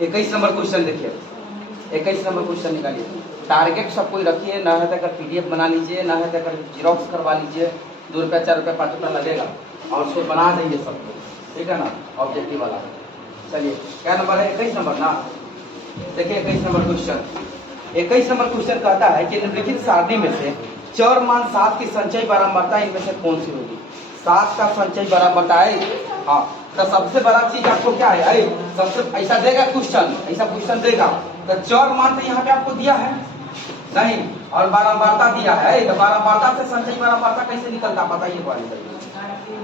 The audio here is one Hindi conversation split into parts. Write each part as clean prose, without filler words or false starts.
21 नंबर क्वेश्चन देखिए, 21 नंबर क्वेश्चन निकालिए। टारगेट सब कोई रखिए, ना है तो अगर PDF बना लीजिए, ना है तो अगर जीरोक्स करवा लीजिए, 2 रुपया 4 रुपया 5 रुपया लगेगा और उसको बना देंगे सबको, ठीक है ना, ऑब्जेक्टिव वाला। चलिए क्या नंबर है? 21 नंबर ना। देखिए 21 नंबर क्वेश्चन, 21 नंबर क्वेश्चन कहता है कि निम्नलिखित सारणी में से चर मान 7 की संचयी बारंबारता इनमें से कौन सी होगी? 7 का संचयी बारंबारता है। हाँ, तो सबसे बड़ा चीज आपको क्या है? सबसे ऐसा देगा क्वेश्चन, ऐसा क्वेश्चन देगा तो चर मान तो यहाँ पे आपको दिया है नहीं, और बारंबारता दिया है, तो बारंबारता से संचयी बारंबारता कैसे निकलता बताइए?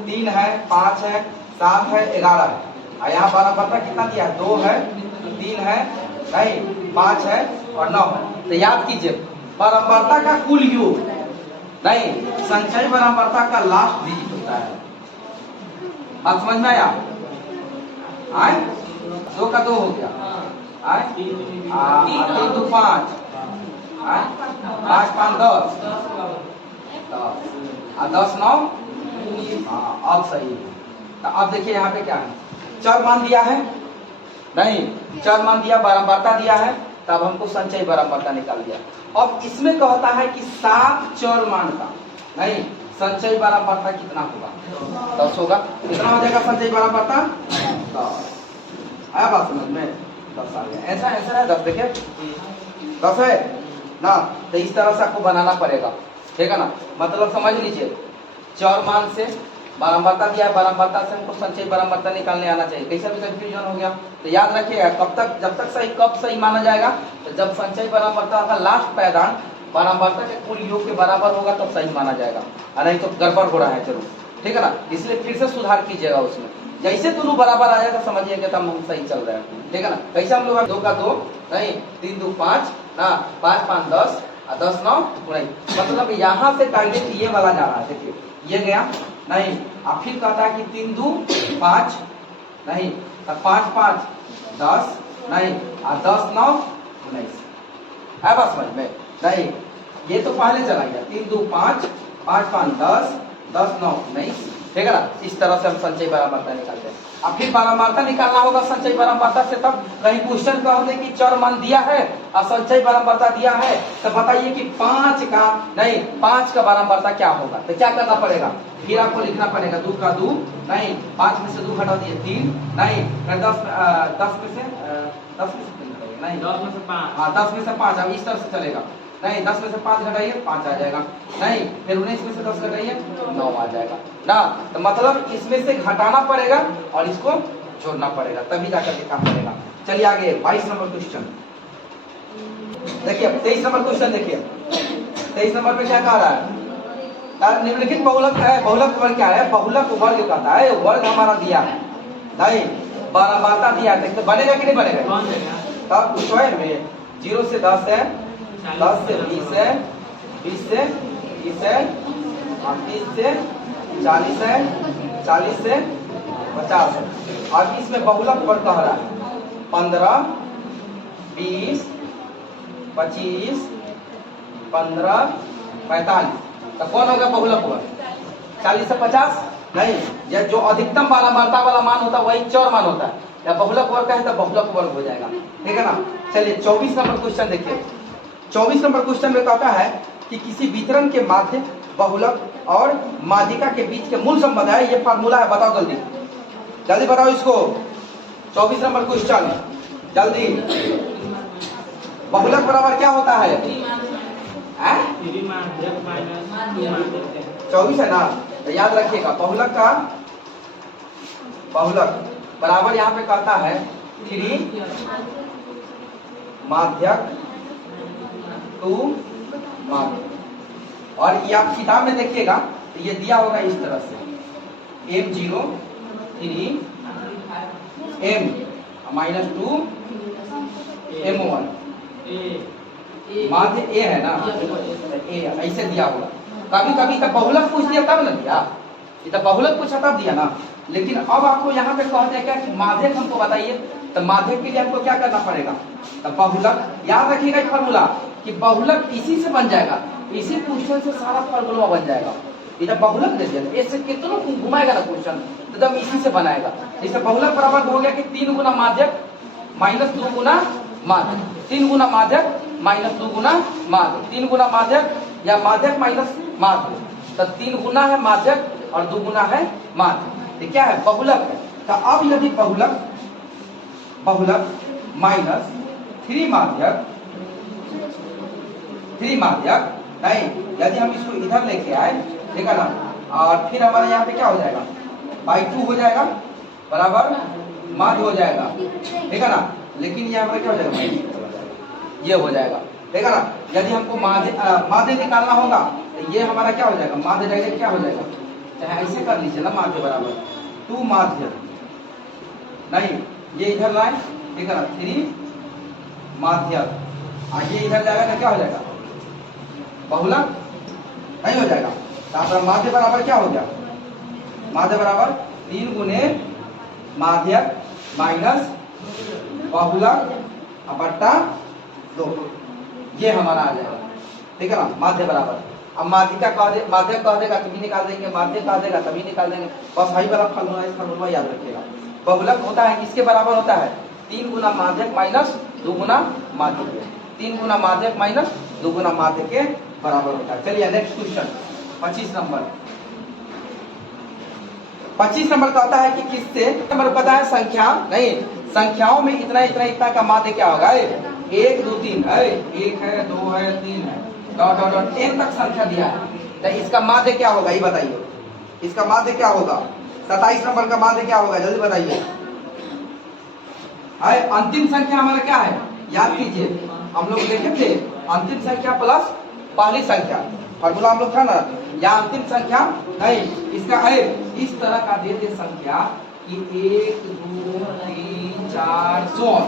3 है, 5 है, 7 है, 11 है, और यहाँ बारंबारता कितना दिया है? 2 है, 3 है, नहीं 5 है और 9 है। तो याद कीजिए बारंबारता का कुल योग नहीं, संचयी बारंबारता का लास्ट डिजिट होता है। अब समझ में आया? 2 का 2 हो गया, 3 2 5, 5 5 10, 10 9। हाँ अब सही है। तो अब देखिए यहाँ पे क्या है, चर मान दिया है नहीं, चर मान दिया, बारंबारता दिया है, तब हमको संचयी बारंबारता निकाल दिया। अब इसमें कहता है कि 7 चर मान का नहीं संचयी बारंबारता कितना होगा? 10 होगा। कितना हो जाएगा संचयी बारंबारता? 10। आया बात समझ में? 10 आ गया। ऐसा ऐसा है 10, देखिए 10 है ना, तो इस तरह से आपको बनाना पड़ेगा, ठीक है ना। मतलब समझ लीजिए चर मान से बारंबारता दिया है, बारंबारता से हमको संचयी बारंबारता निकालने आना चाहिए। कैसा भी कंफ्यूजन हो गया तो याद रखिएगा, कब तक, जब तक सही, कब सही माना जाएगा तो जब संचयी बारंबारता का लास्ट पैदान बारंबारता के कुल योग के बराबर होगा तब सही माना जाएगा, और नहीं तो गड़बड़ हो रहा है जरूर, ठीक है ना। इसलिए फिर से सुधार कीजिएगा उसमें, जैसे दोनों बराबर आ जाएगा समझिएगा तो हम सही चल रहे हैं, ठीक है ना। कैसे हम लोग 2 का 2 नहीं, 3 2 5 ना, 5 5 10 और 10 9 नहीं, मतलब यहाँ से टारगेट ये वाला जा रहा है। देखिए ये गया नहीं, अब फिर कहता है कि 3 2 5 नहीं, 5 5 10 नहीं, और 10 9 19। है बात समझ में? नहीं, ये तो पहले चला गया, 3 2 5 5 5 10 10 9 19, ठीक है ना। इस तरह से हम संचयी बारंबारता निकालते हैं। अब फिर बारंबारता निकालना होगा संचयी बारंबारता से, तब कहीं क्वेश्चन कहते कि चर मान दिया है और संचयी बारंबारता दिया है, तो बताइए कि 5 का नहीं, 5 का बारंबारता क्या होगा? तो क्या करना पड़ेगा? फिर आपको लिखना पड़ेगा 2 का 2 नहीं, 5 में से 2 घटा दिए 3 नहीं, फिर 10 में से नहीं, 10 में से 5, हाँ 10 में से 5, अब इस तरह से चलेगा नहीं, 10 में से 5 घटाइए 5 आ जाएगा नहीं, फिर 19 में से 10 घटाइए 9 आ जाएगा ना। तो मतलब इसमें से घटाना पड़ेगा और इसको जोड़ना पड़ेगा, तभी जाकर के काम पड़ेगा। चलिए आगे 22 नंबर क्वेश्चन देखिए। 23 नंबर क्वेश्चन देखिए, 23 नंबर पे क्या कह रहा है? निम्नलिखित बहुलक है, बहुलक वर्ग क्या है? बहुलक वर्ग कहता है, वर्ग हमारा दिया है नहीं, बारंबारता दिया है, तो बनेगा कि नहीं बनेगा? तब स्वयं में 0 से 10 है, 10 से 20 है, 20 से 30 है, 30 से 40 है, 40 से 50 है। अब इसमें बहुलक वर्ग कह रहा है 15 20 25 15 45, तो कौन होगा बहुलक वर्ग? 40 से 50 नहीं, या जो अधिकतम बारंबारता वाला मान होता है वही चर मान होता है, या बहुलक वर्ग का है तो बहुलक वर्ग हो जाएगा, ठीक है ना। चलिए 24 नंबर क्वेश्चन देखिए। 24 नंबर क्वेश्चन में कहता है कि किसी वितरण के माध्य, बहुलक और माध्यिका के बीच के मूल संबंध है, ये फार्मूला है, बताओ जल्दी जल्दी बताओ इसको। 24 नंबर क्वेश्चन जल्दी। बहुलक बराबर क्या होता है? 24 है ना, तो याद रखिएगा बहुलक का, बहुलक बराबर यहाँ पे कहता है 3 माध्यक 2 माध्यक, और ये आप किताब में देखिएगा तो ये दिया होगा इस तरह से M0 3 M -2 M1 माध्य ए है ना, ए ऐसे दिया होगा। कभी कभी तो बहुलक पूछ दिया तब न दिया, ये तो बहुलक पूछा तब दिया ना। लेकिन अब आपको यहाँ पे कहते हैं क्या कि माध्यक हमको बताइए, तो माध्यक के लिए हमको क्या करना पड़ेगा? तो बहुलक, याद रखिएगा एक फार्मूला कि बहुलक इसी से बन जाएगा, इसी क्वेश्चन से सारा फार्मूला बन जाएगा। ये जब बहुलक दे दिया इससे कितना घुमाएगा ना क्वेश्चन, तो जब इसी से बनाएगा। जैसे बहुलक बराबर हो गया कि 3 गुना माध्यक माइनस 2 गुना माध्यक, 3 गुना माध्यक माइनस 2 गुना माध्यक, 3 गुना माध्यक या माध्यक माइनस माध्यक, तो 3 गुना है माध्यक और 2 गुना है माध्यक, ये क्या है बहुलक है। तो अब यदि बहुलक माइनस 3 माध्यक नहीं, यदि हम इसको इधर लेके आए, ठीक है ना, और फिर हमारे यहाँ पे क्या हो जाएगा, बाई 2 हो जाएगा बराबर माध्य हो जाएगा, ठीक है ना, लेकिन ये हमारा क्या हो जाएगा, ये हो जाएगा, ठीक है ना। यदि हमको माध्य निकालना होगा तो ये हमारा क्या हो जाएगा, माध्य जाएगा, क्या हो जाएगा, चाहे ऐसे कर लीजिए ना, माध्य बराबर 2 माध्य नहीं, ये इधर लाए, ठीक है ना, 3 माध्य, ये इधर जाएगा तो क्या हो जाएगा, बहुलक नहीं हो जाएगा। तो माध्य बराबर क्या हो गया, माध्य बराबर 3 गुने माध्यक माइनस बहुलक बट्टा 2, ये हमारा आ जाएगा, ठीक है ना, माध्य बराबर। अब माध्यिका माध्यक कह देगा तभी निकाल देंगे, माध्य कह देगा तभी निकाल देंगे, बस वही वाला फॉर्मूला याद रखिएगा। बहुलक होता है किसके बराबर होता है, 3 गुना माध्यक माइनस 2 गुना माध्यक, 3 गुना माध्यक माइनस 2 गुना माध्यक के बराबर होता है। चलिए नेक्स्ट क्वेश्चन 25 नंबर। 25 नंबर कहता है कि किससे नंबर पता है, संख्या नहीं, संख्याओं में इतना इतना इतना का माध्य क्या होगा, 1 2 3 है, 1 है 2 है 3 है डॉट डॉट डॉट n तक संख्या दिया है, तो इसका माध्य क्या होगा ये बताइए, इसका माध्य क्या होगा, 27 नंबर का माध्य क्या होगा जल्दी बताइए। अंतिम संख्या हमारा क्या है, याद कीजिए, हम लोग देखे थे अंतिम संख्या प्लस पहली संख्या, फॉर्मूला हम लोग था ना, या अंतिम संख्या नहीं, इसका है इस तरह का दे दे संख्या कि 1 2 3 4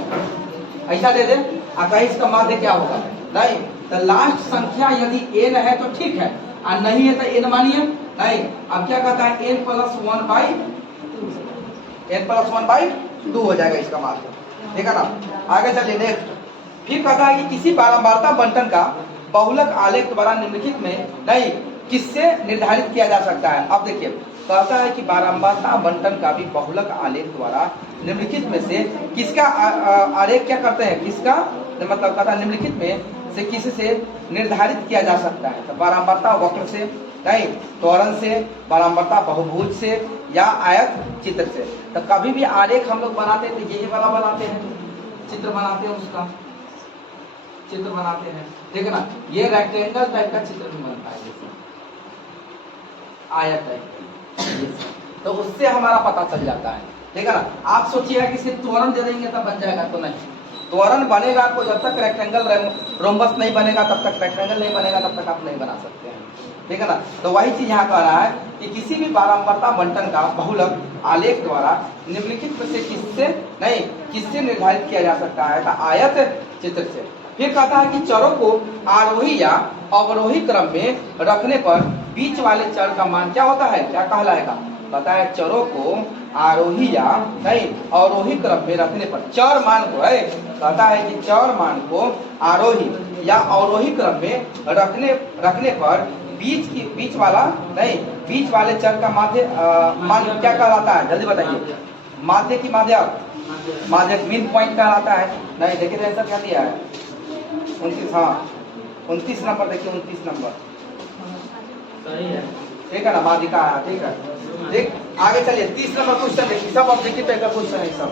ऐसा दे दे, अतः इसका माध्य क्या होगा, नहीं, तो लास्ट संख्या यदि n है तो ठीक है, और नहीं है तो n मानिए नहीं। अब क्या कहता है, n प्लस 1/2 हो जाएगा इसका माध्य, ठीक है ना। आगे चलिए नेक्स्ट, फिर कहता है कि किसी बारंबारता बंटन का बहुलक आलेख द्वारा निम्नलिखित में नहीं किससे निर्धारित किया जा सकता है। अब देखिए कहता है कि बारंबारता बंटन का भी बहुलक आलेख द्वारा निम्नलिखित में से किसका आलेख क्या करते हैं, किसका मतलब कहता है निम्नलिखित में से किस से निर्धारित किया जा सकता है, तो बारंबारता वक्र से नहीं, त्वरण से, बारंबारता बहुभुज से या आयत चित्र से। तो कभी भी आलेख हम लोग बनाते हैं तो ये वाला बनाते हैं, चित्र बनाते हैं, उसका चित्र बनाते हैं, ठीक है ना। ये रेक्टेंगल टाइप का चित्र भी बनता है, आयत टाइप, तो उससे हमारा पता चल जाता है, ठीक है ना। आप सोचिएगा कि सिर्फ त्वरण दे देंगे तब बन जाएगा, तो नहीं, त्वरण बनेगा को जब तक रेक्टेंगल रोम्बस नहीं बनेगा तब तक, रेक्टेंगल नहीं बनेगा तब तक आप नहीं बना सकते हैं, ठीक है ना। तो वही चीज यहाँ कह रहा है कि किसी भी बारंबारता बंटन का बहुलक आलेख द्वारा निम्नलिखित में से किससे निर्धारित किया जा सकता है, तो आयत चित्र से। फिर कहता है कि चरों को आरोही या अवरोही क्रम में रखने पर बीच वाले चर का मान क्या होता है, क्या कहलाएगा, पता है चरों को आरोही या नहीं अवरोही क्रम में रखने पर, चर मान को है, कहता है कि चर मान को आरोही या अवरोही क्रम में रखने पर बीच वाले चर का माध्य मान क्या कहलाता है, जल्दी बताइए। माध्य की माध्यक मीन पॉइंट कहलाता है, नहीं देखिए तो आंसर क्या दिया है 29, हाँ 29 नंबर देखिए, 29 नंबर सही है, ठीक है ना, माध्यिका है, ठीक है। ठीक, आगे चलिए 30 नंबर क्वेश्चन देखिए, सब ऑब्जेक्टिव टाइप का क्वेश्चन है सब।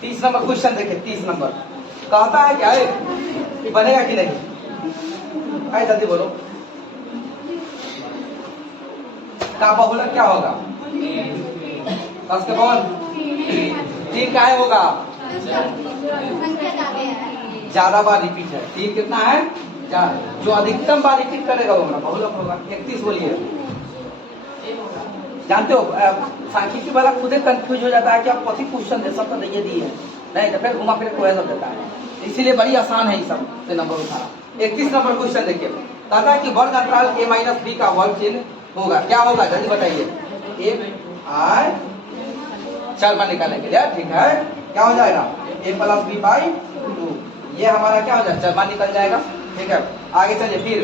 तीस नंबर क्वेश्चन देखिए, 30 नंबर कहता है क्या है कि बनेगा कि नहीं, आए जल्दी बोलो, का बहुलक क्या होगा, कौन 3 का है होगा, ज्यादा बार रिपीट है, 3 कितना है, जो अधिकतम बार रिपीट करेगा वो हमारा बहुलक होगा। 31 बोलिए, जानते हो सांख्यिकी वाला खुद ही कंफ्यूज हो जाता है कि आप कथी क्वेश्चन दे सब तो दिए दिए नहीं, तो फिर घुमा फिर कोई सब देता है, इसीलिए बड़ी आसान है ये सब से नंबर उठाना। 31 नंबर क्वेश्चन देखिए, कहता है कि वर्ग अंतराल a-b का वर्ग चिन्ह होगा, क्या होगा जल्दी बताइए, चल मान निकालने के लिए, ठीक है। क्या हो जाएगा a प्लस बी बाई 2। ये हमारा क्या हो जाएगा, चरमान निकल जाएगा। ठीक है, आगे चलिए फिर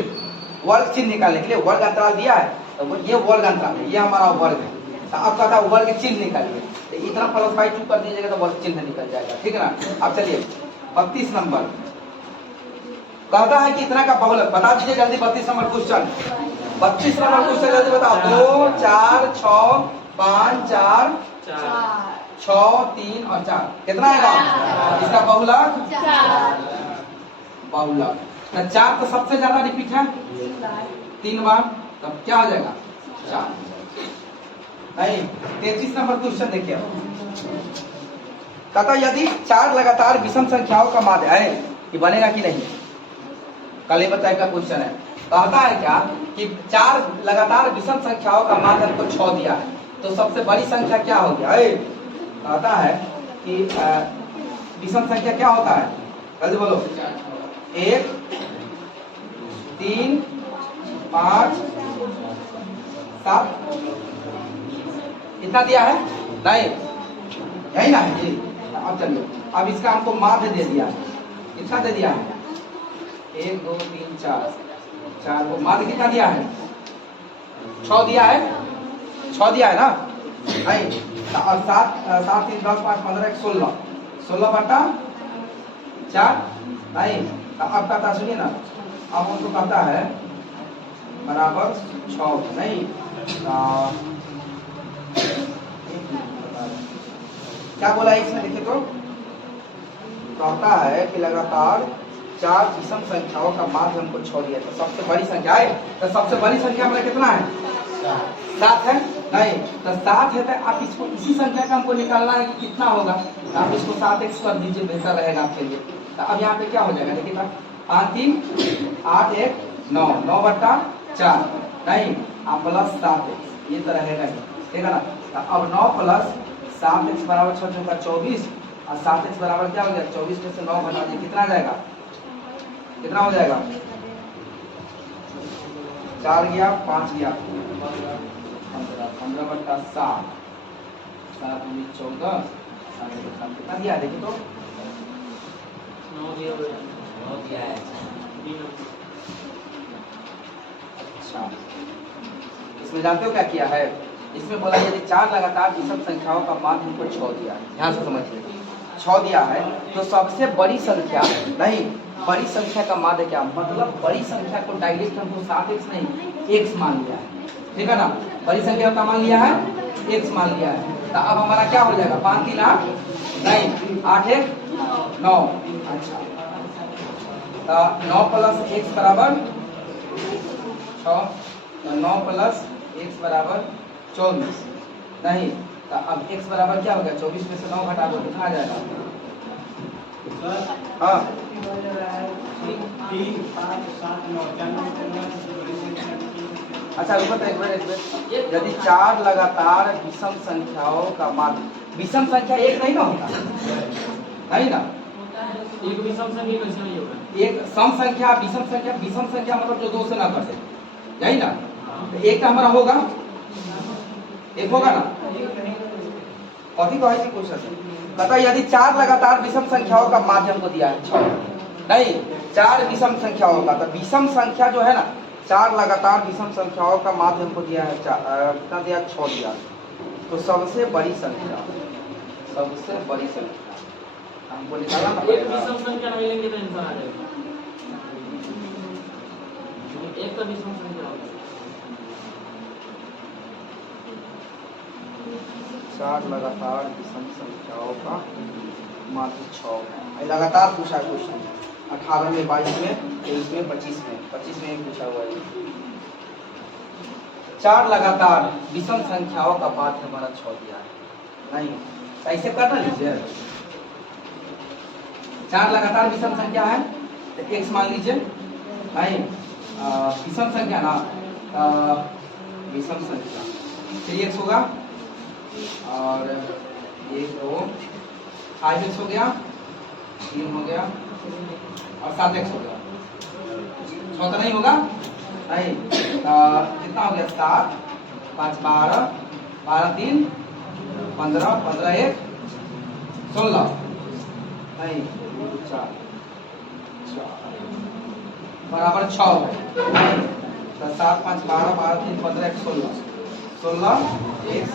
वर्ग चिन्ह निकालने के लिए वर्ग अंतराल दिया है, तो ये वर्ग अंतराल है, ये हमारा वर्ग है। तो अब कहता है वर्ग चिन्ह निकालिए, तो इतना प्लस बाई 2 कर दीजिएगा तो वर्ग चिन्ह निकल जाएगा। ठीक है ना। अब चलिए 32 नंबर कहता है कि इतना का बहुलक बता दीजिए जल्दी। 32 नंबर क्वेश्चन, 32 नंबर क्वेश्चन जल्दी बताओ। 2 4 6 5 4 6 3 और 4 कितना आएगा इसका बहुलक? बहुलक। तो 4 तो सबसे ज्यादा रिपीट है 3 बार, तब क्या हो जाएगा 4। नहीं 33 नंबर क्वेश्चन देखिए, कहता यदि 4 लगातार विषम संख्याओं का माध्य है कि बनेगा कि नहीं, कल ही बताए का क्वेश्चन है। कहता है क्या कि 4 लगातार विषम संख्याओं का माध्य हमको 6 दिया है, तो सबसे बड़ी संख्या क्या हो गया? कहता है कि विषम संख्या क्या होता है, जल्दी बोलो। 1 3 5 7 इतना दिया है नहीं, यही ना है जी। अब चलिए, अब इसका हमको माध्य दे दिया है, कितना दे दिया है? 1 2 3 4 को माध्य कितना दिया है? 6 दिया है, 6 दिया है ना। नहीं 7 7 3 10 5 15 1 16 16 बटा 4 नहीं। तो अब कहता सुनिए ना, अब हमको कहता है बराबर 6 नहीं। क्या बोला है इसमें देखिए, तो कहता है कि लगातार 4 विषम संख्याओं का माध्य हमको 6 दिया, तो सबसे बड़ी संख्या है। तो सबसे बड़ी संख्या हमारा कितना है? 7 है नहीं। तो 7 है, तो आप इसको इसी संख्या का हमको निकालना है कि कितना होगा, तो आप इसको 7x कर दीजिए, बेहतर रहेगा आपके लिए। तो अब यहाँ पे क्या हो जाएगा देखिए, 5 3 8 1 9 9 बटा 4 नहीं, आप प्लस 7x, ये तो रहेगा ठीक है ना। तो अब 9 प्लस 7x बराबर 6 चौका 24 और 7x बराबर क्या हो गया 24 में से 9 घटा दिए, कितना आ जाएगा? कितना हो जाएगा? 4 गया 5 गया 15 बटा 7 7 में 14 कितना दिया देखिए, तो 9 दिया है। अच्छा, इसमें जानते हो क्या किया है? इसमें बोला यदि 4 लगातार विषम संख्याओं का माध्य हमको 6 दिया है, ध्यान से समझिए, 6 दिया है, तो सबसे बड़ी संख्या नहीं, बड़ी संख्या का माध्य क्या, मतलब बड़ी संख्या को डायरेक्ट हमको 7x नहीं x मान लिया है। ठीक है ना, बड़ी संख्या का मान लिया है x मान लिया है। तो अब हमारा क्या हो जाएगा? 5 3 8 नहीं 8 1 9। अच्छा, तो 9 प्लस x बराबर 6, 9 प्लस x बराबर 24 नहीं। तो अब x बराबर क्या हो गया? 24 में से 9 घटा दो, कितना आ जाएगा? हाँ 3 5 7 9। अच्छा रुको तो एक बार यदि 4 लगातार विषम संख्याओं का माध्य, विषम संख्या एक नहीं ना होता, नहीं ना, एक विषम संख्या कैसे नहीं होगा? एक सम संख्या विषम संख्या मतलब जो 2 से ना घटे, यही ना। तो एक का हमारा होगा, एक होगा ना। कथी कहे थी क्वेश्चन, कहता यदि 4 लगातार विषम संख्याओं का माध्यम को दिया है 6 नहीं, 4 विषम संख्याओं का, तो विषम संख्या जो है ना, 4 लगातार विषम संख्याओं का माध्यम को दिया है कितना दिया? 6 दिया। तो सबसे बड़ी संख्या हमको निकालना एक पड़ेगा। विषम संख्या नहीं लेंगे तो आंसर आ जाएगा। एक तो विषम संख्या होगा। 4 लगातार विषम संख्याओं का माध्य 6 है। लगातार पूछा क्वेश्चन 18 में 22 में 23 में 25 में पूछा हुआ है। 4 लगातार विषम संख्याओं का माध्य हमारा 6 दिया है नहीं, ऐसे करना लीजिए। 4 लगातार विषम संख्या है तो x मान लीजिए नहीं, विषम संख्या ना, विषम संख्या 3x होगा और 1 2 5x हो गया, 3 हो गया और 7x हो गया। 6 तो नहीं होगा नहीं, कितना हो गया? 7 5 12 12 3 15 15 1 16 नहीं 4 बराबर 6 है। तो 7 5 12 12 3 15 1 16 16 x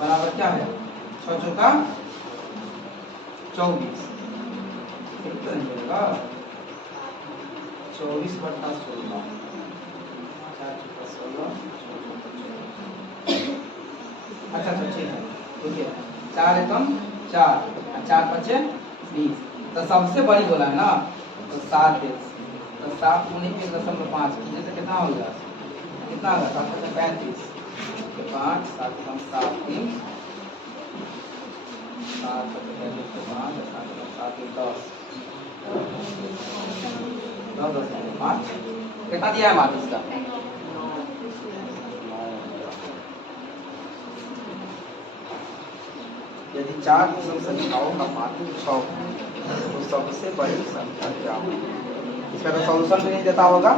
बराबर क्या है 6 चौका 24 कितना मिलेगा 24 बटा 16 4 चौका 16 अच्छा ठीक है ठीक है 4 एकम 4 4 बचे 20 तो सबसे बड़ी बोला है ना तो 7 तो 7 गुने 1.5 तो कितना हो गया कितना होगा 7 बचे 35 5 7 कम 7 3 7 बचे 5 7 7 10 5 कितना दिया है मार्क इसका यदि 4 विषम संख्याओं का मान 6 तो सबसे बड़ी संख्या क्या होगी इसका तो सॉल्यूशन भी नहीं देता होगा।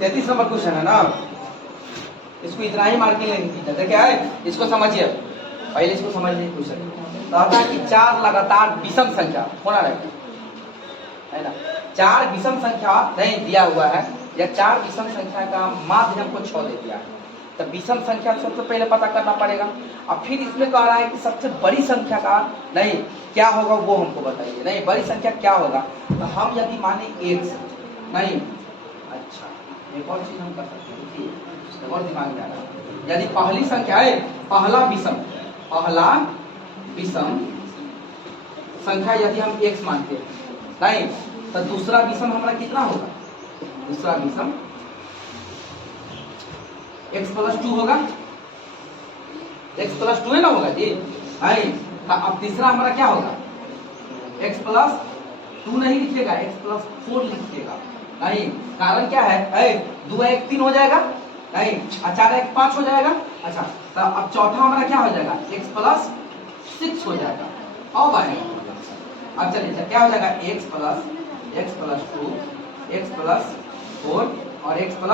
33 नंबर क्वेश्चन है ना इसको इतना ही मार्किंग लेनी थी क्या है इसको समझिए पहले इसको समझिए क्वेश्चन कहता है कि 4 लगातार विषम संख्या होना रहेगा है ना 4 विषम संख्या नहीं दिया हुआ है या 4 विषम संख्या का माध्य हमको 6 दे दिया है तो विषम संख्या सबसे पहले पता करना पड़ेगा और फिर इसमें कह रहा है कि सबसे बड़ी संख्या का नहीं क्या होगा वो हमको बताइए नहीं बड़ी संख्या क्या होगा तो हम यदि माने 1 नहीं अच्छा एक और चीज हम कर सकते हैं और दिमाग में आ रहा है यदि पहली संख्या है पहला विषम संख्या यदि हम x मानते हैं नहीं तो दूसरा विषम हमारा कितना होगा दूसरा विषम x + 2 होगा x + 2 है ना होगा जी नहीं तो अब तीसरा हमारा क्या होगा x + 2 नहीं लिखिएगा x + 4 लिखिएगा नहीं कारण क्या है 2 1 3 हो जाएगा नहीं 4 1 5 हो जाएगा अच्छा तो अब चौथा हमारा क्या हो जाएगा x + 6 हो जाएगा अब आएगा अब चलिए क्या हो जाएगा x + 2 x + 4 और x +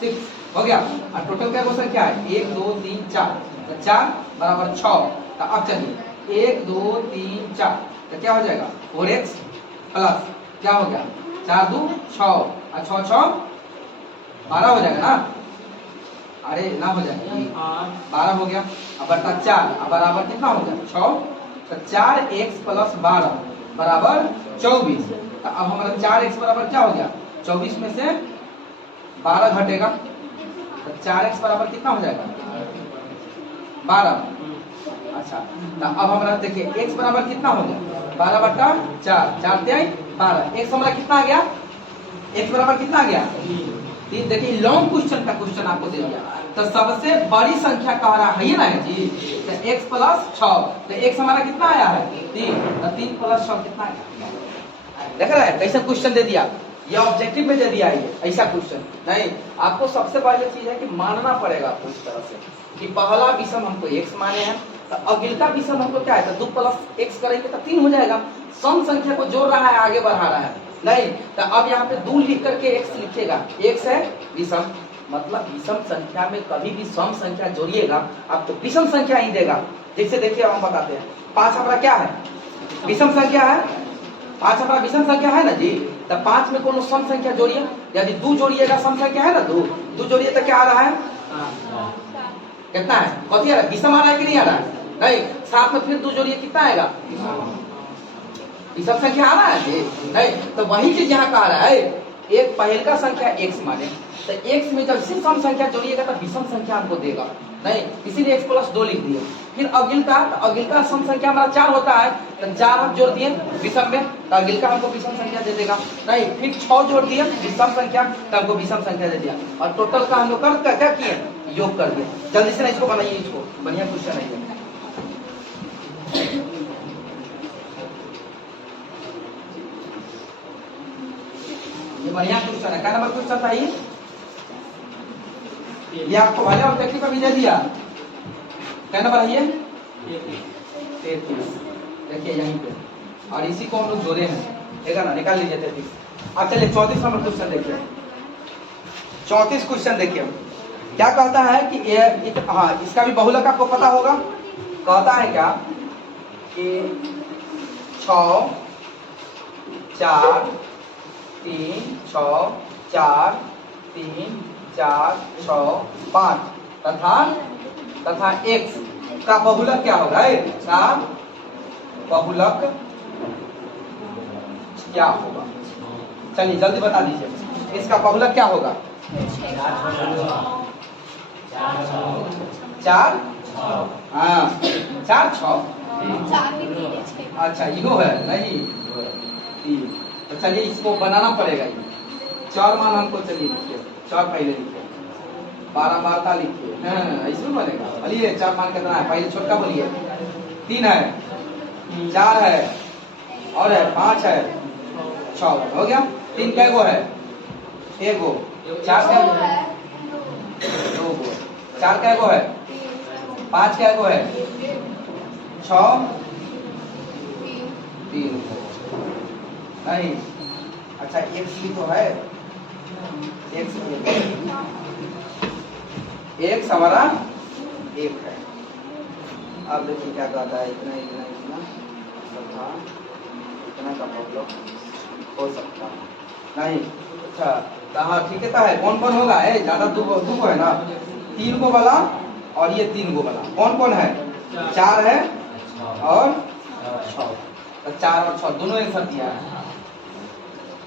6 हो गया और टोटल क्या क्वेश्चन क्या है 1 2 3 4 तो 4 बराबर 6 तो अब चलिए 1 2 3 4 तो क्या हो जाएगा 4x प्लस क्या हो गया 4 2 6 और 6 6 12 हो जाएगा ना अरे ना हो जाएगा 12 हो गया अब बटा 4 अब बराबर कितना हो गया 6 तो 4x + 12 बराबर 24 तो अब हमारा 4x बराबर क्या हो गया 24 में से 12 घटेगा तो 4x बराबर कितना हो जाएगा 12 अच्छा तो अब हमारा देखिए x बराबर कितना हो गया 12 बटा 4 4 3 12 x हमारा कितना आ गया x बराबर कितना आ गया 3 देखिए लॉन्ग क्वेश्चन का क्वेश्चन आपको दे दिया तो सबसे बड़ी संख्या कह रहा है ना जी तो x + 6 तो x हमारा कितना आया है 3 तो 3 + 6 कितना आया देख रहे हैं कैसे क्वेश्चन दे दिया ये ऑब्जेक्टिव में दे दिया है ऐसा क्वेश्चन नहीं आपको सबसे पहले चीज है कि मानना पड़ेगा आपको इस तरह से कि पहला विषम हमको x माने हैं तो अगला विषम हमको क्या है तो 2 + x करेंगे तो 3 हो जाएगा सम संख्या को जोड़ रहा है आगे बढ़ा रहा है नहीं तो अब यहाँ पे 2 लिख करके x लिखिएगा x है विषम मतलब विषम संख्या में कभी भी सम संख्या जोड़िएगा आपको विषम संख्या ही देगा जैसे देखिए हम बताते हैं 5 हमारा क्या है विषम संख्या है 5 हमारा विषम संख्या है ना जी तो 5 में कोनो सम संख्या जोड़िए यदि 2 जोड़िएगा सम संख्या है ना 2 जोड़िए तो क्या आ रहा है कितना है कथी आ रहा है विषम आ रहा है कि नहीं आ रहा है नहीं साथ में फिर 2 जोड़िए कितना आएगा विषम संख्या आ रहा है जी नहीं तो वही चीज यहाँ कह रहा है एक पहल का संख्या x माने तो x में जब सम संख्या जोड़िएगा तो विषम संख्या हमको देगा नहीं इसीलिए x + 2 लिख दिए फिर अगिल का सम संख्या हमारा 4 होता है तो 4 हम जोड़ दिए विषम में तो अगिल का हमको विषम संख्या दे देगा नहीं फिर 6 जोड़ दिए विषम संख्या तो हमको विषम संख्या दे दिया और टोटल का हम लोग कर क्या किए योग कर दिए जल्दी से ना इसको बनाइए इसको बढ़िया क्वेश्चन है ये बढ़िया क्वेश्चन है क्या नंबर क्वेश्चन था ये आपको वाले ऑब्जेक्टिव का भी दे दिया क्या नंबर है ये 33 देखिए यहीं पे और इसी को हम लोग जोड़े हैं देखा ना निकाल लीजिए 33 अब चलिए 34 नंबर क्वेश्चन देखिए 34 क्वेश्चन देखिए क्या कहता है कि हाँ इसका भी बहुलक आपको पता होगा। कहता है क्या कि 6 4 3 6 4 3 4 6 5 तथा x का बहुलक क्या होगा? का बहुलक क्या होगा? चलिए जल्दी बता दीजिए इसका बहुलक क्या होगा? 4 हाँ 4 6 अच्छा इनो है नहीं 3। तो चलिए इसको बनाना पड़ेगा। ये 4 मान हमको चलिए लिखिए 4 पहले लिखिए 12 बारता लिखिए इसमें बनेगा। बोलिए 4 मान कितना है? पहले छोटका बोलिए। 3 है 4 है और है 5 है 6 हो गया। 3 कै गो है? 1 गो। 4 कै गो है? 2 गो। 4 कै गो है? 5 कै गो है? 6 3 गो नहीं। अच्छा x भी तो है x हमारा 1 है। अब देखिए क्या कहता है इतना इतना इतना तथा इतना का मतलब हो सकता है नहीं। अच्छा हाँ ठीक है कौन कौन होगा? ज्यादा दो है ना 3 गो वाला और ये 3 गो वाला कौन कौन है? 4 है और 6। तो 4 और 6 दोनों आंसर दिया है।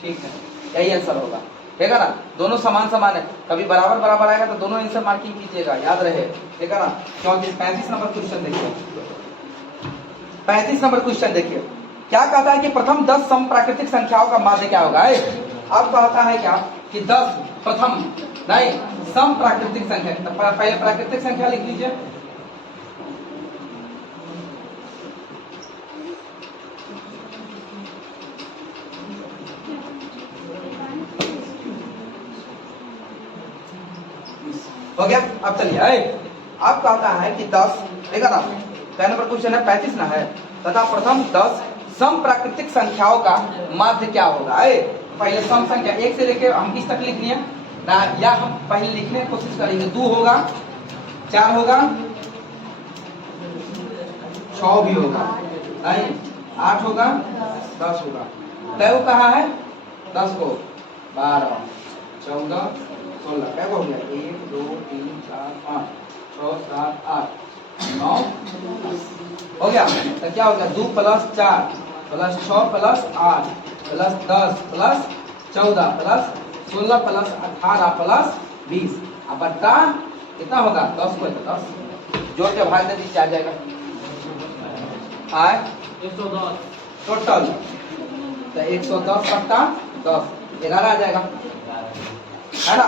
ठीक है यही आंसर होगा। ठीक है ना? दोनों समान समान है। कभी बराबर बराबर आएगा तो दोनों आंसर मार्किंग कीजिएगा याद रहे। ठीक है ना? क्योंकि 35 नंबर क्वेश्चन देखिए 35 नंबर क्वेश्चन देखिए क्या कहता है कि प्रथम 10 सम प्राकृतिक संख्याओं का माध्य क्या होगा? अब कहता है क्या कि 10 प्रथम नहीं सम प्राकृतिक संख्या। तो पहले प्राकृतिक संख्या लिख लीजिए। हो गया। अब चलिए अब कहता है कि 10 ठीक है ना? पहला नंबर क्वेश्चन है 35 ना है तथा प्रथम 10 सम प्राकृतिक संख्याओं का माध्य क्या होगा? पहले सम संख्या 1 से लेके हम किस तक लिखनी है ना, या हम पहले लिखने की कोशिश करेंगे। 2 होगा 4 होगा 6 भी होगा नहीं 8 होगा 10 होगा। कै गो कहा है? 10 को 12 14 16 कै गो हो गया? 1 2 3 4 5 6 7 8 9 हो गया। तो क्या हो गया? 2 + 4 + 6 + 8 + 10 + 14 + 16 + 18 + 20 अब बट्टा कितना होगा? 10 को 10 जोड़ के भाग दे दीजिए आ जाएगा 110 टोटल। तो 110 बट्टा 10 11 आ जाएगा है ना?